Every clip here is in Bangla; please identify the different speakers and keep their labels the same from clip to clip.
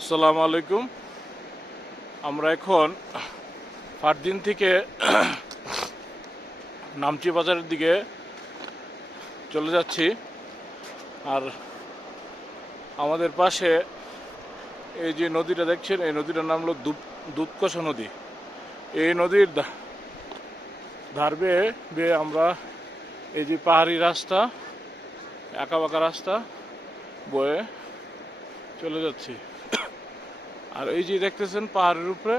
Speaker 1: আসসালামু আলাইকুম। আমরা এখন দিন থেকে নামচি বাজারের দিকে চলে যাচ্ছি। আর আমাদের পাশে এই যে নদীটা দেখছেন, এই নদীটার নাম হলো দুধ দুধকষা নদী। এই নদীর ধার বেয়ে বেয়ে আমরা এই যে পাহাড়ি রাস্তা, একা বাঁকা রাস্তা বয়ে চলে যাচ্ছি। আর এই যে দেখতেছেন পাহাড়ের উপরে,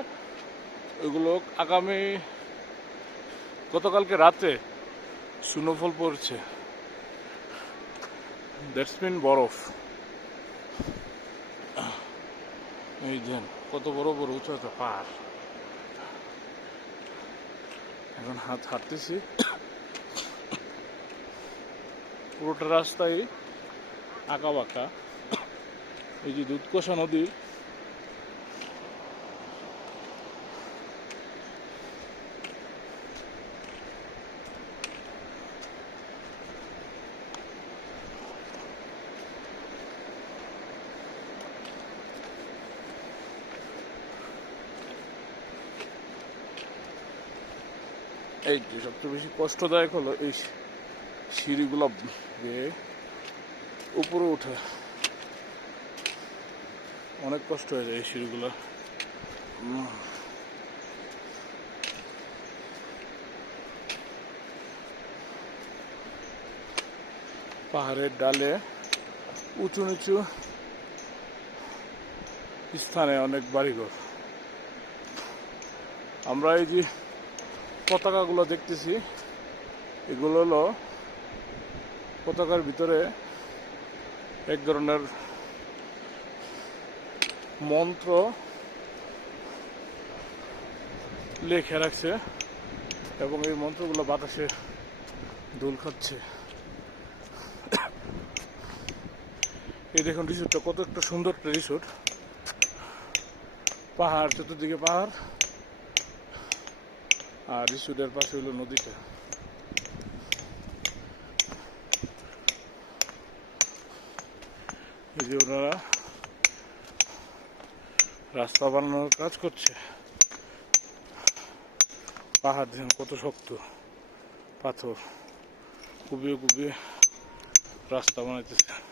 Speaker 1: ওইগুলো আগামী গতকালকে রাতে স্নোফল পড়ছে। দ্যাটস মিন বরফ। এই দেন কত বড় বড় উঁচু একটা পাহাড়। এখন হাত হাঁটতেছি। পুরোটা রাস্তায় আঁকা বাঁকা এই যে দুধকষা নদী। এই যে সবচেয়ে বেশি কষ্টদায়ক হলো এই সিঁড়িগুলো উপরে ওঠা অনেক কষ্ট হয়ে যায় এই সিঁড়িগুলো। পাহাড়ের ডালে উঁচু নিচু স্থানে অনেক বাড়িঘর। আমরা এই যে পতাকাগুলো দেখতেছি। এগুলো হলো পতাকার ভিতরে এক ধরনের মন্ত্র লেখে রাখছে এবং এই মন্ত্রগুলো বাতাসে দুল খাচ্ছে। এই দেখুন রিসোর্টটা কত একটা সুন্দর একটা রিসোর্ট পাহাড়, চতুর্দিকে পাহাড়। আর রিসোর্টের পাশে হলো নদীটা এই যে ওনারা রাস্তা বানানোর কাজ করছে। পাহাড় দেখুন কত শক্ত। পাথর। কুবিয়ে কুবিয়ে রাস্তা বানাইতেছে।